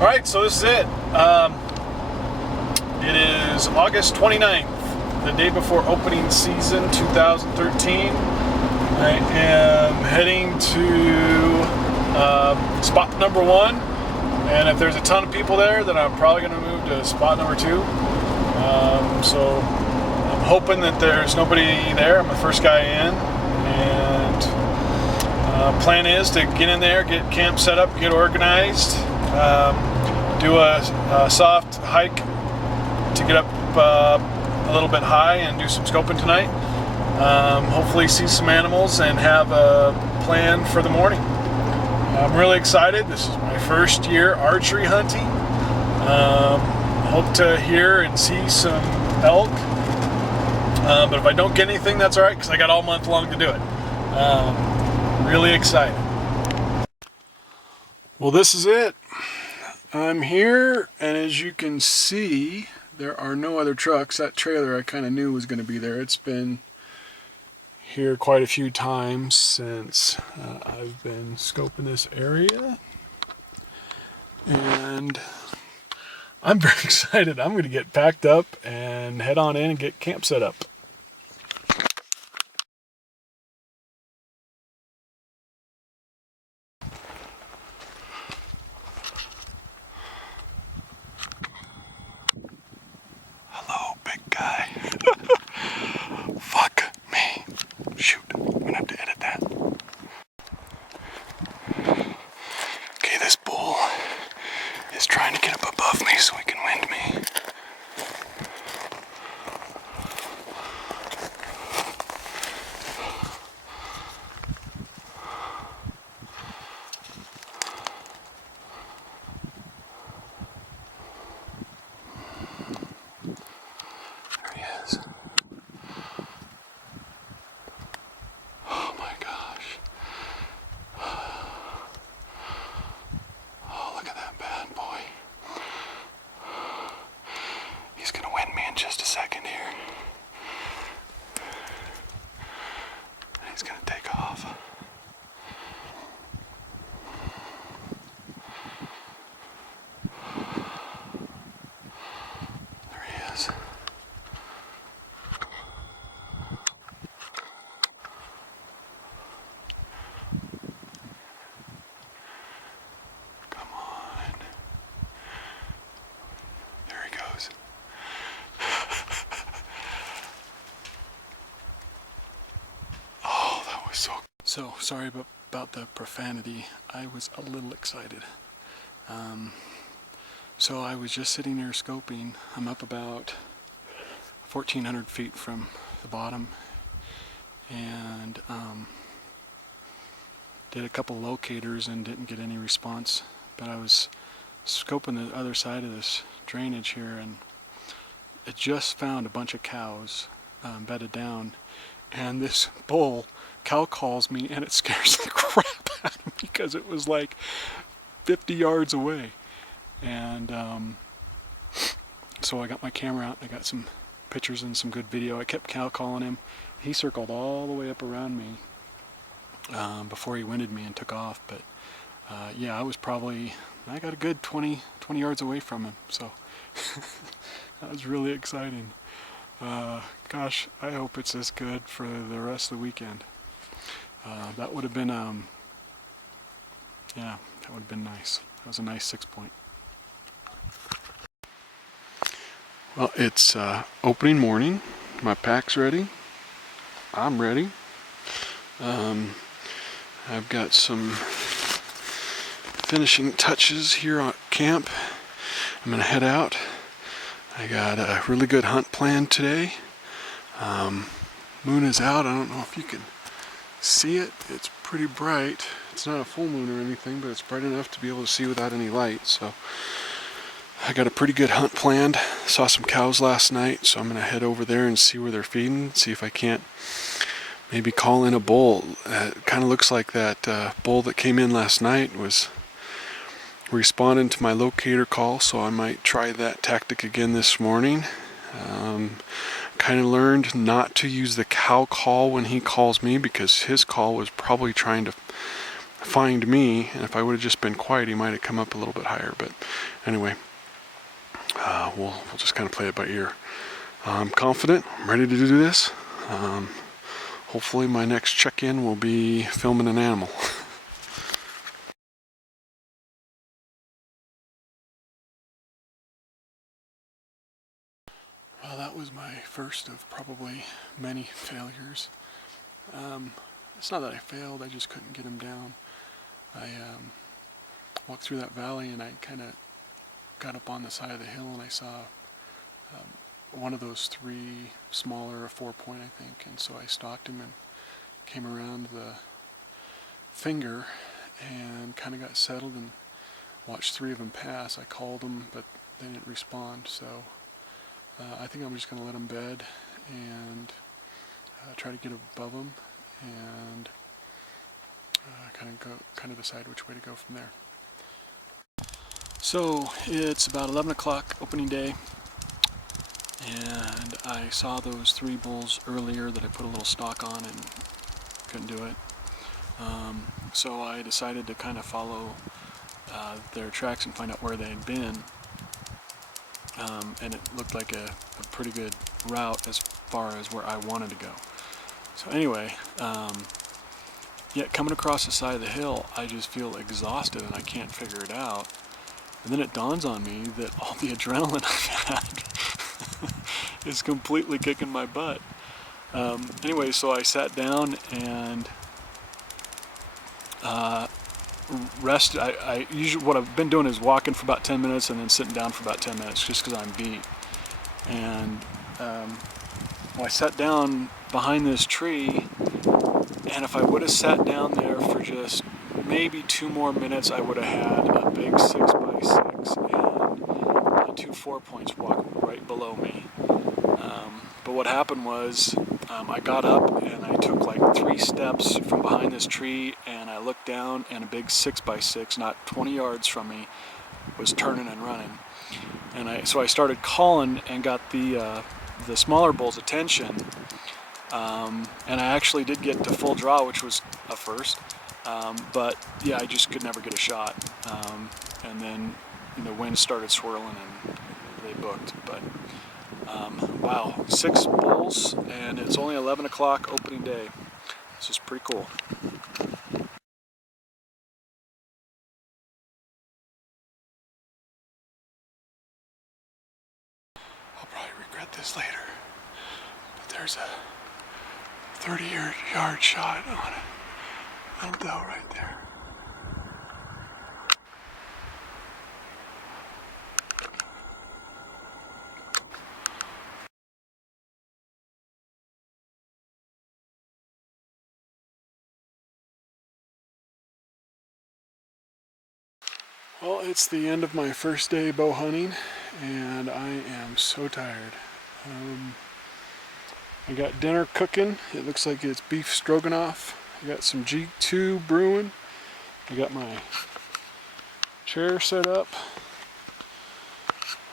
Alright, so this is it. It is August 29th, the day before opening season 2013. I am heading to spot number 1, and if there's a ton of people there, then I'm probably going to move to spot number 2. So I'm hoping that there's nobody there. I'm the first guy in, and plan is to get in there, get camp set up, get organized, do a soft hike to get up a little bit high and do some scoping tonight. Hopefully see some animals and have a plan for the morning. I'm really excited. This is my first year archery hunting. Hope to hear and see some elk. But if I don't get anything, that's alright, because I got all month long to do it. Really excited. Well, this is it. I'm here, and as you can see, there are no other trucks. That trailer I kind of knew was going to be there. It's been here quite a few times since I've been scoping this area, and I'm very excited. I'm going to get packed up and head on in and get camp set up. Hello, big guy. Fuck me. Shoot, I'm gonna have to edit that. Okay, this bull is trying to get up above me so he can wind me. There he is. Oh my gosh. Oh, look at that bad boy. He's gonna wind me in just a second here. He's gonna take off. There he is. Come on. There he goes. Oh, that was so sorry about the profanity. I was a little excited. So I was just sitting there scoping. I'm up about 1,400 feet from the bottom, and did a couple locators and didn't get any response. But I was scoping the other side of this drainage here, and it just found a bunch of cows bedded down, and this bull cow calls me, and it scares the crap out of me because it was like 50 yards away. And so I got my camera out and I got some pictures and some good video. I kept cow calling him. He circled all the way up around me before he winded me and took off. But yeah, I got a good 20 yards away from him, so that was really exciting. Gosh, I hope it's as good for the rest of the weekend. That would have been yeah, that would have been nice. That was a nice 6-point. Well, it's opening morning. My pack's ready. I'm ready. I've got some finishing touches here at camp. I'm gonna head out. I got a really good hunt planned today. Moon is out. I don't know if you can see it. It's pretty bright. It's not a full moon or anything, but it's bright enough to be able to see without any light. So I got a pretty good hunt planned. Saw some cows last night, so I'm gonna head over there and see where they're feeding, see if I can't maybe call in a bull. It kind of looks like that bull that came in last night was responding to my locator call, so I might try that tactic again this morning. Kind of learned not to use the cow call when he calls me, because his call was probably trying to find me, and if I would have just been quiet, he might have come up a little bit higher. But anyway, we'll just kind of play it by ear. I'm confident. I'm ready to do this. Hopefully my next check-in will be filming an animal. Well, that was my first of probably many failures. It's not that I failed, I just couldn't get him down. I walked through that valley and I kind of got up on the side of the hill and I saw one of those three smaller, a 4-point I think, and so I stalked him and came around the finger and kind of got settled and watched three of them pass. I called them, but they didn't respond, so I think I'm just going to let them bed and try to get above them and kind of decide which way to go from there. So it's about 11 o'clock opening day, and I saw those three bulls earlier that I put a little stock on and couldn't do it. So I decided to kind of follow their tracks and find out where they had been. And it looked like a pretty good route as far as where I wanted to go. So anyway, coming across the side of the hill, I just feel exhausted and I can't figure it out. And then it dawns on me that all the adrenaline I've had is completely kicking my butt. Anyway, so I sat down and rested. I usually, what I've been doing is walking for about 10 minutes and then sitting down for about 10 minutes just because I'm beat. And I sat down behind this tree, and if I would have sat down there for just maybe 2 more minutes, I would have had a big 6x6 and 2 4-points walk right below me. But what happened was I got up and I took like 3 steps from behind this tree, and I looked down and a big 6x6 not 20 yards from me was turning and running. And so I started calling and got the smaller bull's attention, and I actually did get to full draw, which was a first, but yeah, I just could never get a shot. And then the wind started swirling and they booked. But wow, 6 bulls, and it's only 11 o'clock opening day. This is pretty cool. I'll probably regret this later, but there's a 30-yard shot on a little doe right there. Well, it's the end of my first day bow hunting, and I am so tired. I got dinner cooking. It looks like it's beef stroganoff. I got some G2 brewing. I got my chair set up.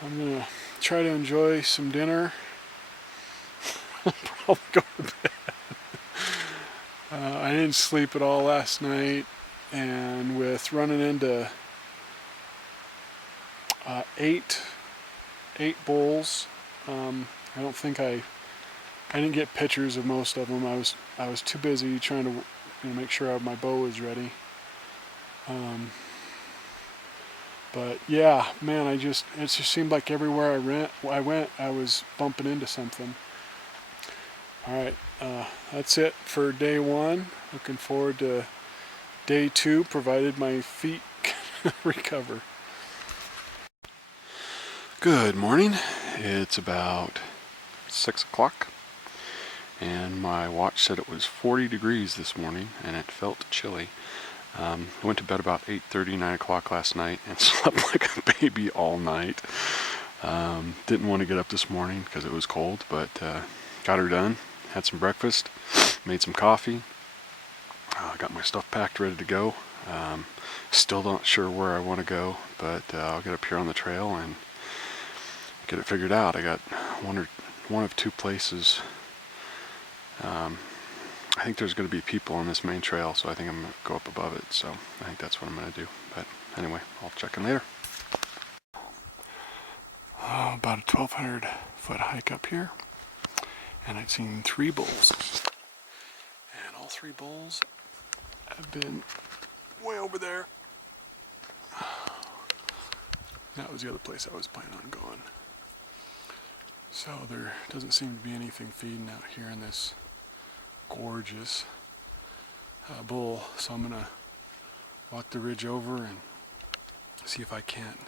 I'm gonna try to enjoy some dinner. Probably go to bed. I didn't sleep at all last night, and with running into eight bulls, I don't think I didn't get pictures of most of them. I was too busy trying to make sure my bow was ready. But yeah, man, it just seemed like everywhere I went, I was bumping into something. All right, that's it for day 1. Looking forward to day 2, provided my feet recover. Good morning. It's about 6 o'clock, and my watch said it was 40 degrees this morning, and it felt chilly. I went to bed about 8:30, 9 o'clock last night, and slept like a baby all night. Didn't want to get up this morning because it was cold, but got her done. Had some breakfast, made some coffee. Got my stuff packed, ready to go. Still not sure where I want to go, but I'll get up here on the trail and get it figured out. I got one of 2 places I think there's going to be people on this main trail, so I think I'm going to go up above it. So I think that's what I'm going to do. But anyway, I'll check in later. About a 1,200 foot hike up here, and I've seen 3 bulls, and all 3 bulls have been way over there. That was the other place I was planning on going. So there doesn't seem to be anything feeding out here in this gorgeous bull, so I'm gonna walk the ridge over and see if I can't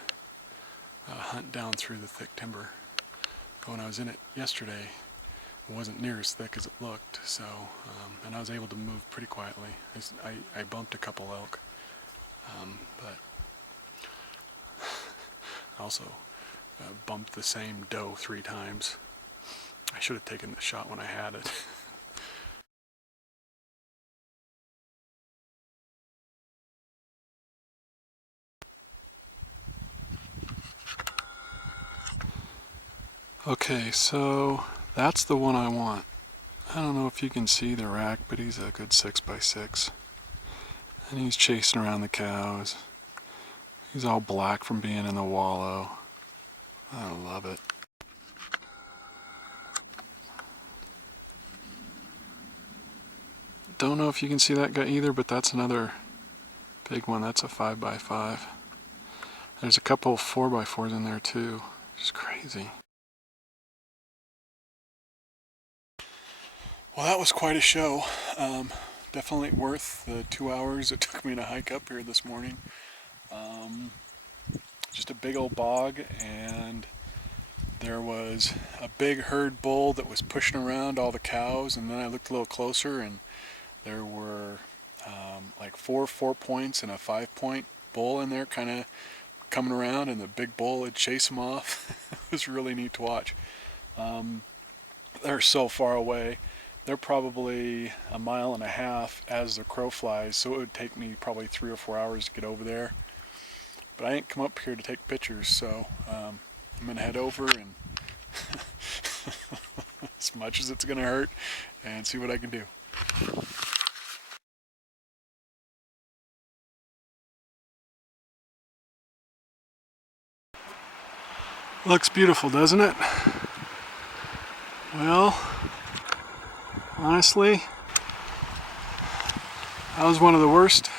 hunt down through the thick timber. But when I was in it yesterday, it wasn't near as thick as it looked, so and I was able to move pretty quietly. I bumped a couple elk, but I also bumped the same doe 3 times. I should have taken the shot when I had it. Okay, so that's the one I want. I don't know if you can see the rack, but he's a good 6x6. And he's chasing around the cows. He's all black from being in the wallow. I love it. Don't know if you can see that guy either, but that's another big one. That's a 5x5. There's a couple 4x4s in there too. Just crazy. Well, that was quite a show. Definitely worth the 2 hours it took me to hike up here this morning. Just a big old bog, and there was a big herd bull that was pushing around all the cows, and then I looked a little closer and there were like 4 4-points and a 5-point bull in there kind of coming around, and the big bull would chase them off. It was really neat to watch. They're so far away. They're probably 1.5 miles as the crow flies, so it would take me probably 3 or 4 hours to get over there. But I didn't come up here to take pictures, so I'm going to head over and as much as it's going to hurt, and see what I can do. Looks beautiful, doesn't it? Well, honestly, that was one of the worst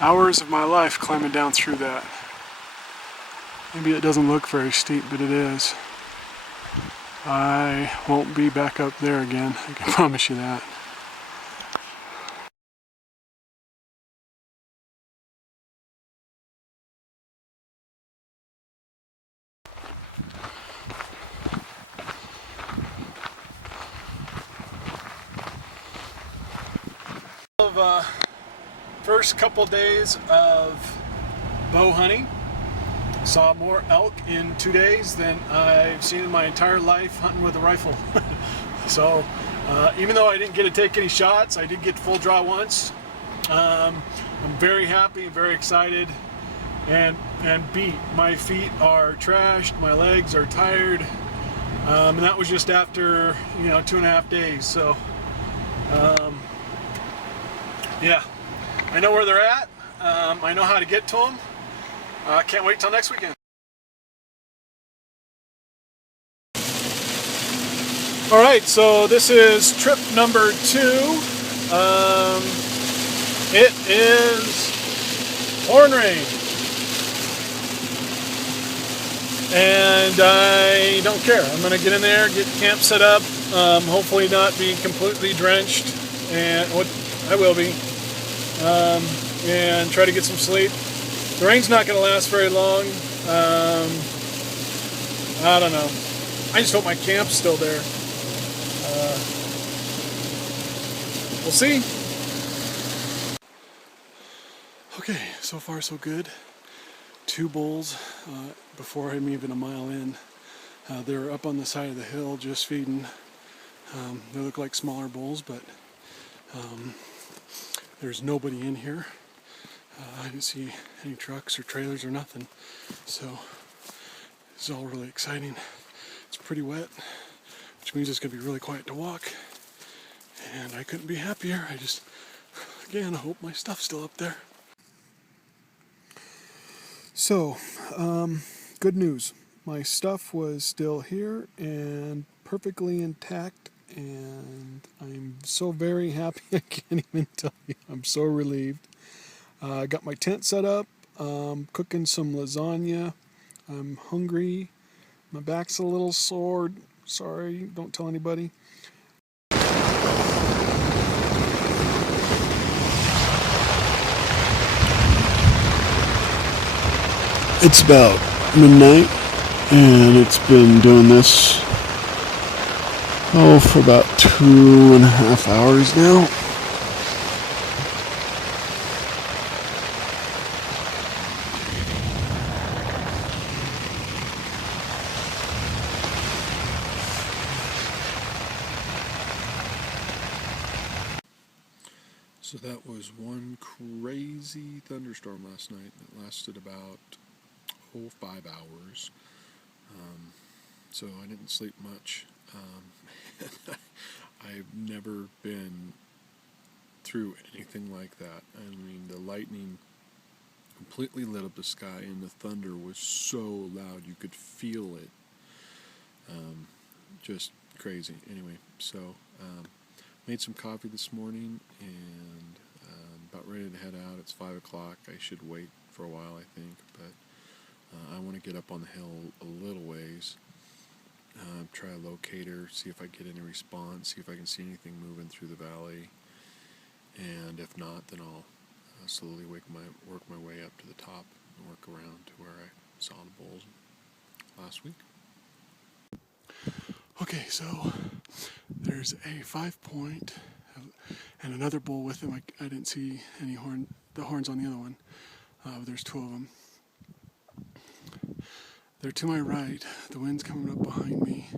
hours of my life climbing down through that. Maybe it doesn't look very steep, but it is. I won't be back up there again, I can promise you that. First couple days of bow hunting. Saw more elk in 2 days than I've seen in my entire life hunting with a rifle. So even though I didn't get to take any shots, I did get full draw once. I'm very happy and very excited and beat. My feet are trashed, my legs are tired, and that was just after 2.5 days. So yeah, I know where they're at. I know how to get to them. Can't wait till next weekend. All right, so this is trip number 2. It is pouring rain, and I don't care. I'm gonna get in there, get camp set up, hopefully not be completely drenched, and what I will be, and try to get some sleep. The rain's not going to last very long. I don't know. I just hope my camp's still there. We'll see. Okay, so far so good. 2 bulls before I'm even a mile in. They're up on the side of the hill just feeding. They look like smaller bulls, but there's nobody in here. I didn't see any trucks or trailers or nothing, so this is all really exciting. It's pretty wet, which means it's going to be really quiet to walk, And I couldn't be happier. I just, again, hope my stuff's still up there. So, good news. My stuff was still here and perfectly intact, and I'm so very happy I can't even tell you. I'm so relieved. I got my tent set up, cooking some lasagna. I'm hungry. My back's a little sore. Sorry, don't tell anybody. It's about midnight, and it's been doing this, for about 2.5 hours now. So that was one crazy thunderstorm last night that lasted about 5 hours. So I didn't sleep much. I've never been through anything like that. I mean, the lightning completely lit up the sky, and the thunder was so loud you could feel it. Just crazy. Anyway, so made some coffee this morning, and about ready to head out. It's 5 o'clock. I should wait for a while, I think, but I want to get up on the hill a little ways, try a locator, see if I get any response, see if I can see anything moving through the valley, and if not, then I'll slowly work my way up to the top and work around to where I saw the bulls last week. Okay, so there's a 5-point and another bull with him. I didn't see any the horns on the other one, but there's 2 of them. They're to my right. The wind's coming up behind me.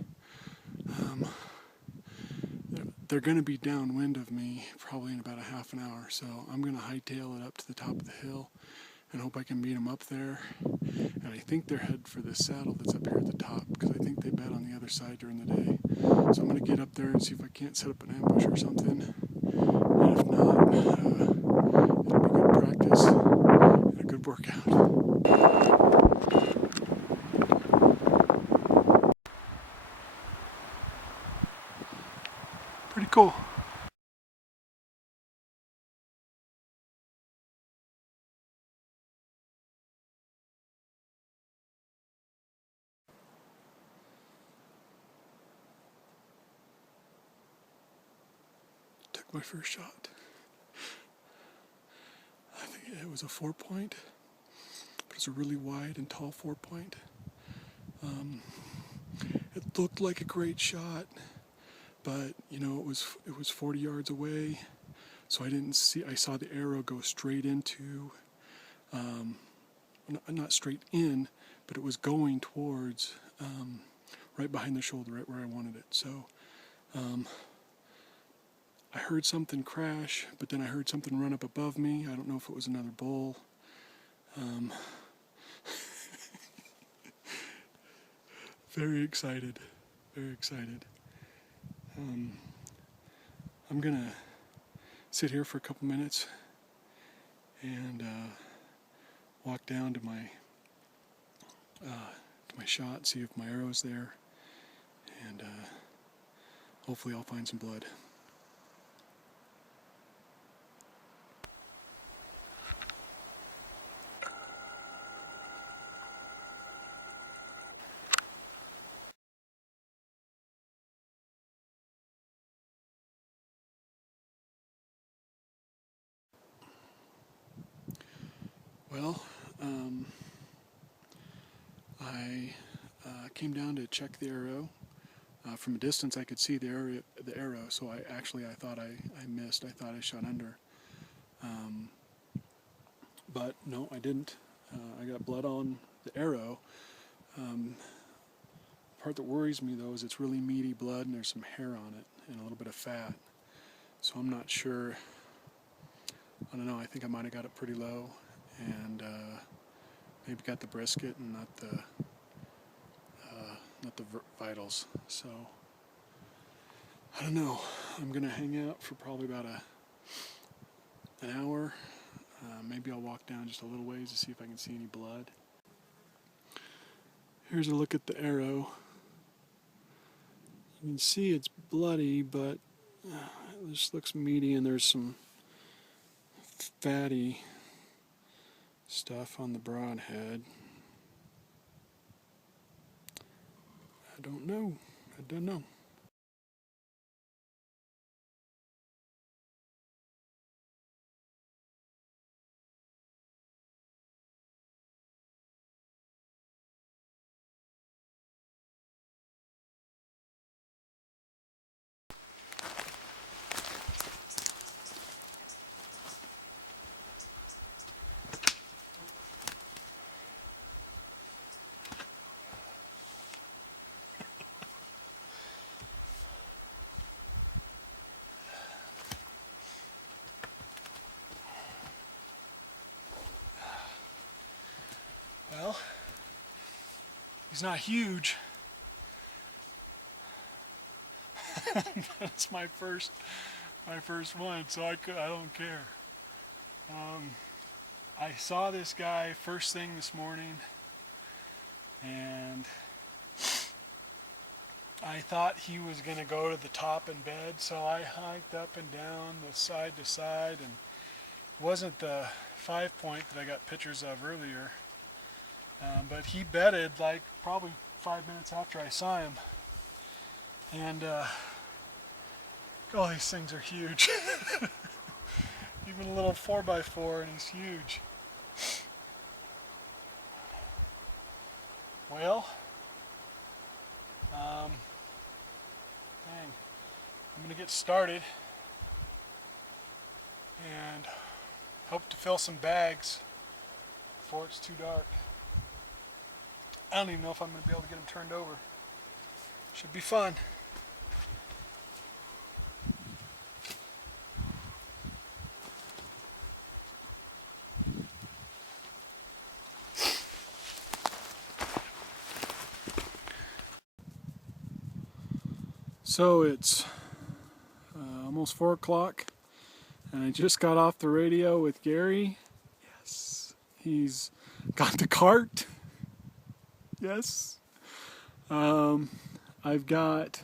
They're going to be downwind of me probably in about a half an hour, so I'm going to hightail it up to the top of the hill and hope I can meet them up there. And I think they're headed for this saddle that's up here at the top, because I think they bed on the other side during the day. So I'm going to get up there and see if I can't set up an ambush or something. And if not, it'll be good practice and a good workout. Pretty cool. Took my first shot. I think it was a 4-point, but it's a really wide and tall 4-point. It looked like a great shot, but it was 40 yards away, so I saw the arrow go straight into, not straight in, but it was going towards, right behind the shoulder, right where I wanted it. So I heard something crash, but then I heard something run up above me. I don't know if it was another bull. Very excited. Very excited. I'm gonna sit here for a couple minutes and walk down to my shot, see if my arrow's there, and hopefully I'll find some blood. Well, I came down to check the arrow. From a distance, I could see the arrow, so I thought I missed. I thought I shot under. But no, I didn't. I got blood on the arrow. The part that worries me, though, is it's really meaty blood, and there's some hair on it and a little bit of fat. So I'm not sure. I don't know. I think I might have got it pretty low, and maybe got the brisket and not the vitals. So I don't know. I'm gonna hang out for probably about an hour. Maybe I'll walk down just a little ways to see if I can see any blood. Here's a look at the arrow. You can see it's bloody, but it just looks meaty, and there's some fatty stuff on the broadhead. I don't know. I don't know. Well, he's not huge. That's my first one, so I don't care. I saw this guy first thing this morning, and I thought he was going to go to the top in bed, so I hiked up and down the side to side, and it wasn't the 5-point that I got pictures of earlier. But he bedded like probably 5 minutes after I saw him. And oh, these things are huge. Even a little 4x4, and he's huge. Well, dang, I'm gonna get started and hope to fill some bags before it's too dark. I don't even know if I'm going to be able to get them turned over. Should be fun. So it's almost 4 o'clock, and I just got off the radio with Gary. Yes, he's got the cart. Yes. I've got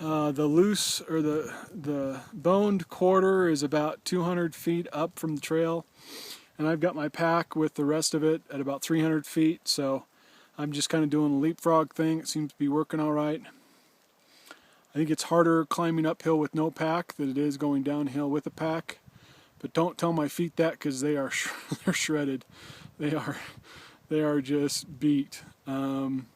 the loose, or the boned quarter is about 200 feet up from the trail, and I've got my pack with the rest of it at about 300 feet, so I'm just kind of doing a leapfrog thing. It seems to be working all right. I think it's harder climbing uphill with no pack than it is going downhill with a pack, but don't tell my feet that, because they are they're shredded. They are just beat. And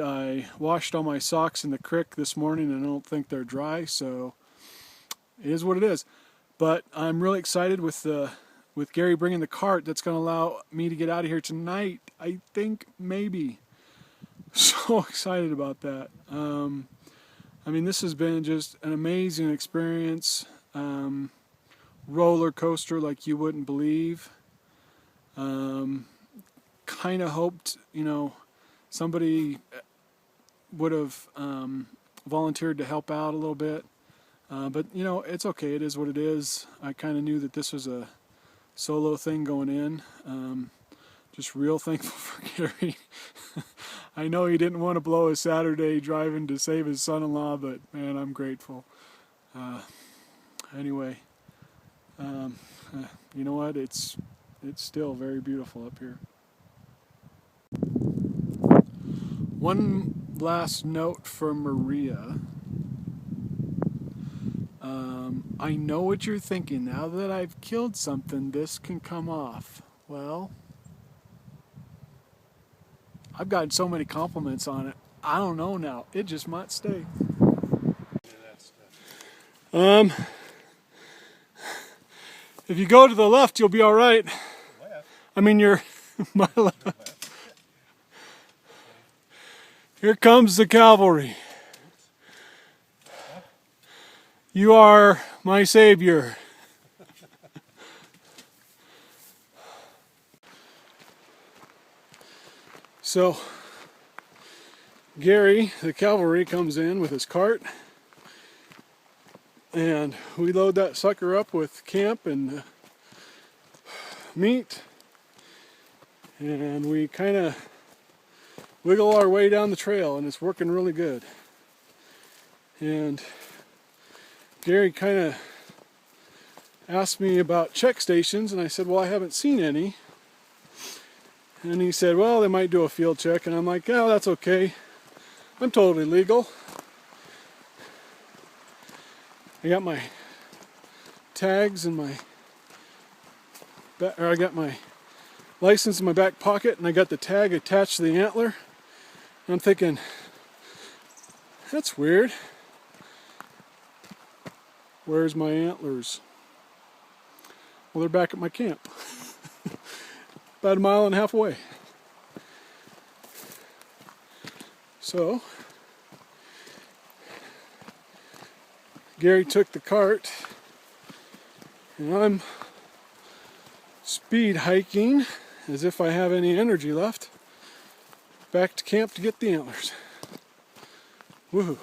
I washed all my socks in the creek this morning, and I don't think they're dry, so it is what it is. But I'm really excited with Gary bringing the cart. That's going to allow me to get out of here tonight, I think, maybe. So excited about that. I mean, this has been just an amazing experience. Roller coaster like you wouldn't believe. Kind of hoped, somebody would have volunteered to help out a little bit. But, it's okay. It is what it is. I kind of knew that this was a solo thing going in. Just real thankful for Gary. I know he didn't want to blow a Saturday driving to save his son-in-law, but, man, I'm grateful. Anyway, you know what? It's still very beautiful up here. One last note for Maria. I know what you're thinking. Now that I've killed something, this can come off. Well, I've gotten so many compliments on it. I don't know now. It just might stay. If you go to the left, you'll be all right. Left? I mean, you're my left. Here comes the cavalry. You are my savior. So, Gary, the cavalry, comes in with his cart, And we load that sucker up with camp and meat, and we kind of wiggle our way down the trail, and it's working really good. And Gary kind of asked me about check stations, and I said, well, I haven't seen any. And he said, well, they might do a field check. And I'm like, oh, that's okay. I'm totally legal. I got my tags and I got my license in my back pocket, and I got the tag attached to the antler. And I'm thinking, that's weird. Where's my antlers? Well, they're back at my camp. About 1.5 miles away. So, Gary took the cart, and I'm speed hiking, as if I have any energy left, back to camp to get the antlers. Woohoo.